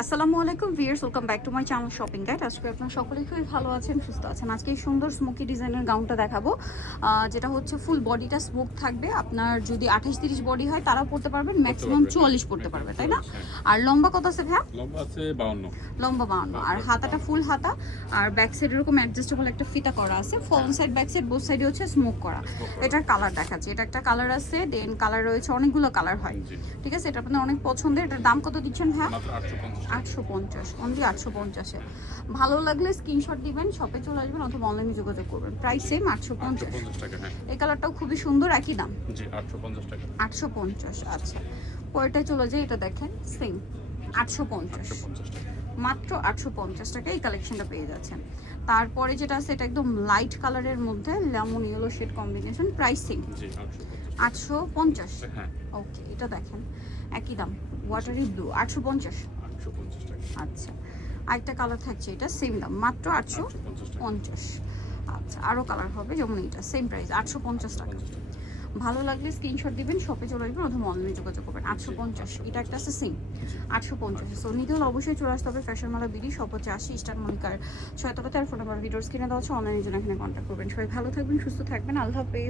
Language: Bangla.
আসসালামু আলাইকুম viewers, welcome back to my channel shopping guide. আজকে আপনারা সকলেই খুবই ভালো আছেন, সুস্থ আছেন। আজকে এই সুন্দর স্মোকি ডিজাইনের গাউনটা দেখাবো, যেটা হচ্ছে ফুল বডিটা স্মোক থাকবে। আপনার যদি 28-30 বডি হয় তারাও পড়তে পারবেন, ম্যাক্সিমাম 44 পড়তে পারবে, তাই না? আর লম্বা কত আছে ভাইয়া? লম্বা আছে 52। লম্বা 52। আর হাতাটা ফুল হাতা, আর ব্যাক সাইড এরকম অ্যাডজাস্টেবল একটা ফিতা করা আছে। Front side back side both সাইডে হচ্ছে স্মোক করা। এটার কালার দেখাচ্ছে, এটা একটা কালার আছে, দেন কালার রয়েছে, অনেকগুলো কালার হয়, ঠিক আছে? এটা আপনাদের অনেক পছন্দের। এটার দাম কত দিচ্ছেন ভাইয়া? 850, অনলি 850-এ। ভালো লাগলে স্ক্রিনশট দিবেন, শপে চলে আসবেন অথবা অনলাইনে যোগাযোগ করবেন। প্রাইস সেম 850 টাকা। হ্যাঁ এই কালারটাও খুবই সুন্দর, একই দাম জি 850 টাকা। 850। আচ্ছা, পরেরটায় চলে যায়, এটা দেখেন সেম 850 টাকা, মাত্র 850 টাকা এই কালেকশনটা পেয়ে যাচ্ছেন। তারপরে যেটা আছে এটা একদম লাইট কালারের মধ্যে lemon yellow shade combination, price same জি 850। হ্যাঁ ওকে, এটা দেখেন একই দাম, ওয়াটারি ব্লু 850 টাকা। আচ্ছা, আরেকটা কালার থাকছে, এটা সেম দাম মাত্র 850। আচ্ছা, আরও কালার হবে, যেমন এটা সেম প্রাইস 850 টাকা। ভালো লাগলে স্ক্রিনশট দিবেন, শপে চলে আসবেন অথবা অনলাইনে যোগাযোগ করবেন। 850, এটা একটা আছে সেম 850। সো নিতে হলে অবশ্যই চলে আসতে হবে ফ্যাশন মালা বিডি, শপ হচ্ছে 80 স্টার মনিকার 6 তলাতে। আর ফোন নাম্বার ভিডিওস কিনে দেওয়া হচ্ছে, অনলাইনের জন্য এখানে কন্ট্যাক্ট করবেন। সবাই ভালো থাকবেন, সুস্থ থাকবেন, আল্লাহ হাফেজ।